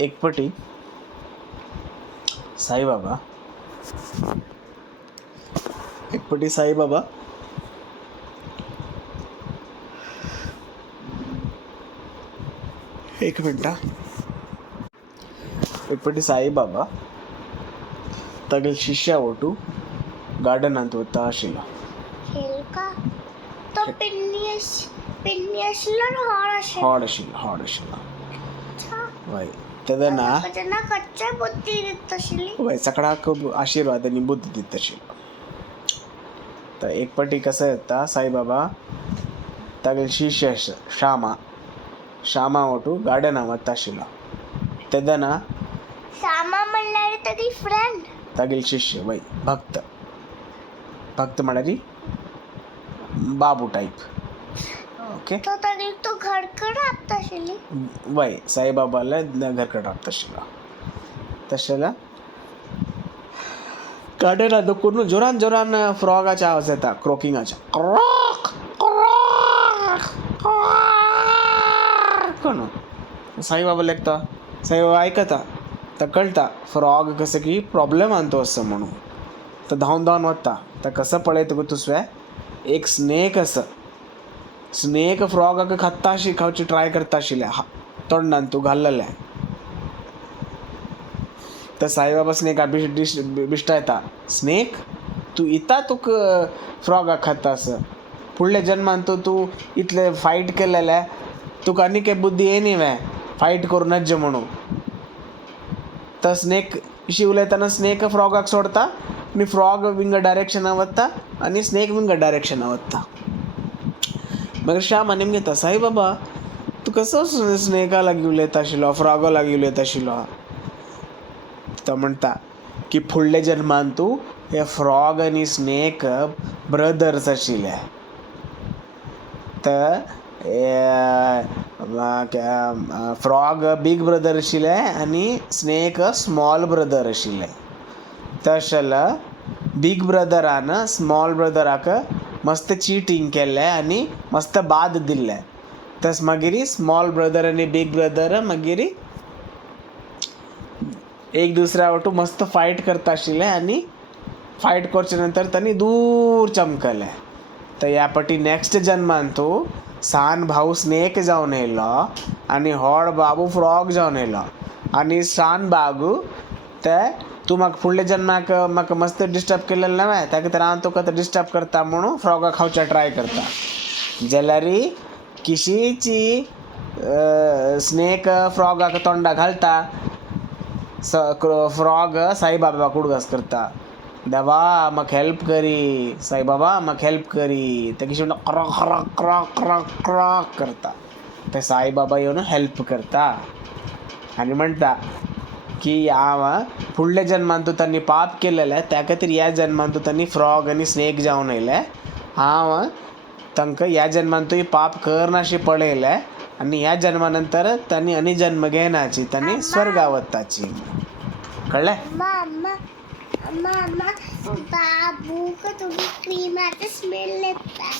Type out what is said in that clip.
एकपटी साईबाबा एक मिनट एकपटी साईबाबा तगेल शिष्या ಒಟ್ಟು ಗಾರ್ಡನ್ ಅಂತ ಹೋಗ್ತಾ ಆಶಿಲ್ಲ हाडशिला वय तेदना वय सगळ्याक आशीर्वाद आणि बुद्धी दित आशिल्लो. तर एक पटी कसं येता साईबाबा तागेल शिष्य श्यामा ಒಟ್ಟು गार्डना वता आशिल्लो. तेदना श्यामा म्हणल्यार ताजी फ्रेंड तागेल शिष्य वय भक्त म्हळ्यार बाबू टाईप. ओके तो ताजी तो घरकडे आपता आशिल्ली वय साईबाबाला घरकडे राबता आशिल्लो. तशें गार्डना दुखून जोरान फ्रॉगाचे आवाज येता क्रोकिंगाचे कोण साईबाबा लेखता साईबाबा ऐकता तर कळता फ्रॉग कसं की प्रॉब्लेम आणतो असं म्हणून. तर धावून वता तर कसं पळयता गो तुसवें एक स्नेक फ्रॉगाक खावची ट्राय करता आशिल्ले तोंडान तूं घाल्लेलें. तर साईबाबा स्नेका बिश्टा येता स्नेक तूं इता तुक फ्रॉगाक खातास फुडल्या जन्मान तूं इतले फायट केलेले तुका आनी काही बुद्धी येयनी वे फायट करून नज्ज म्हणून. तर स्नेक इशी उलयतना स्नेक फ्रॉगाक सोडता आनी फ्रॉग विंग डायरेक्शना वता आनी स्नेक विंग डायरेक्शना वता. मागीर श्याम आनी घेता साईबाबा तूं कसो स्नेका लागीं उलयता आशिल्लो फ्रॉगा लागीं उलयता आशिल्लो. तो म्हणटा की फुडल्या जन्मान तूं हे फ्रॉग आनी स्नेक ब्रदर्स आशिल्ले. तर फ्रॉग बीग ब्रदर आशिल्ले आनी स्नेक स्मॉल ब्रदर आशिल्ले. तशें बीग ब्रदरान स्मॉल ब्रदराक मस्त चीटिंग केल्लें आनी मस्त बाद दिल्लें. तस मागीर स्मॉल ब्रदर आनी बीग ब्रदर मागीर एक दुसऱ्या वाटू मस्त फायट करता आशिल्ले आनी फायट करचे नंतर तांणी दूर चमकले. तर ह्या फाटी नेक्स्ट जन्मान तूं सान भाऊ स्नेक जावन येयलो आनी व्हड बाबू फ्रॉग जावन येयलो आनी सान बाबू ते तूं म्हाका फुडल्या जन्माक म्हाका मस्त डिस्टर्ब केलेलें न्हय त्या खातीर हांव तुका डिस्टर्ब करता म्हणून फ्रॉगा खावचे ट्राय करता. जाल्यार किशीची स्नेक फ्रॉगाक तोंडा घालता फ्रॉग साईबाबाक उडगास करता देवा म्हाका हेल्प करी साईबाबा म्हाका हेल्प करी. ते किशी म्हणटा क्रॉक क्रॉक क्रॉक क्रॉक क्रॉक करता. ते साईबाबा येवन हेल्प करता आनी म्हणटा की हांव फुडल्या जन्मान तूं तांणी पाप केलेलें त्या खातीर ह्या जन्मान तूं तांणी फ्रॉग आनी स्नेक जावन येयले. हांव तांकां ह्या जन्मान तूं पाप करनाशी पळयलें आनी ह्या जन्मा नंतर तांणी आनी जन्म घेनाची तांणी स्वर्गा वताची. कळ्ळें? बाबू को तुम्ही क्रीमाचं स्मेल येता.